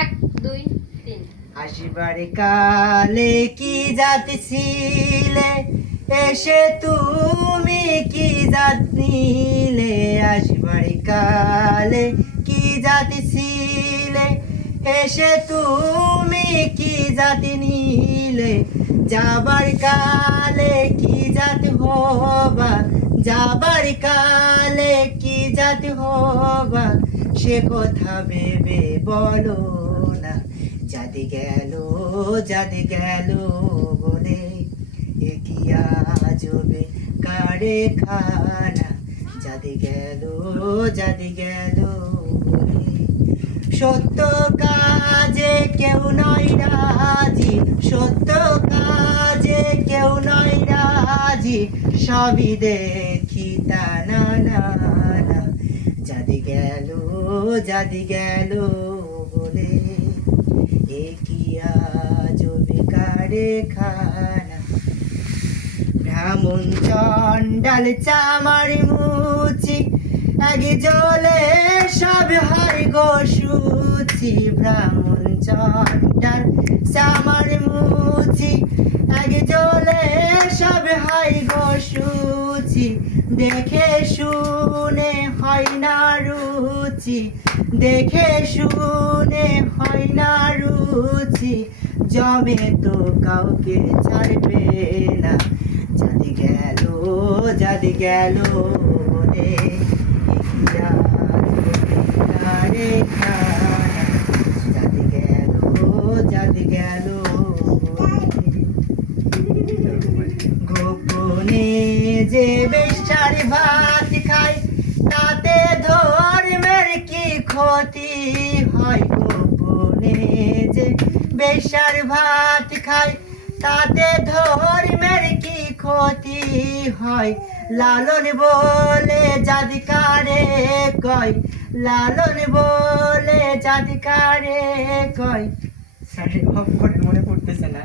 এক দুই তিন। আসিবার কালে কি জাত ছিলে, এসে তুমি কি জাত নিলে। আসিবার কালে কি জাত ছিলে, এসে তুমি কি জাত নিলে। যাবার কালে কি জাত হবা, যাবার কালে কি জাত হবা, সে কথা ভেবে বলো না। জাতি গেল বলে এ কি আজবে কারে খানা। জাতি গেল বলে সত্য কাজে কেউ নয় রাজি, সত্য কাজে কেউ নয় রাজি, সবই দেখি তা না না না। জাতি গেল বলে এ কি আজবে কারে খানা। ব্রাহ্মণ চণ্ডাল চামার মুচি, এক জলে সব হয় গো শুচি। ব্রাহ্মণ চণ্ডাল চামার মুচি, এক জলে সব হয় গো শুচি। দেখে শুনে হয় না রুচি, দেখে শুনে হয় না রুচি, জমে তো কাউকে ছাড়বে না। জাতি গেল বলে কারে খানা। জাতি গেল গোপনে যে বেশ্যার ভাত খায়, তাতে ধর্মের কি ক্ষতি হয়। গোপনে যে বেশ্যার ভাত খায়, তাতে ধর্মের কি ক্ষতি হয়। লালন বলে জাতি কারে কয়, লালন বলে জাতি কারে কয়। মনে পড়তেছে না।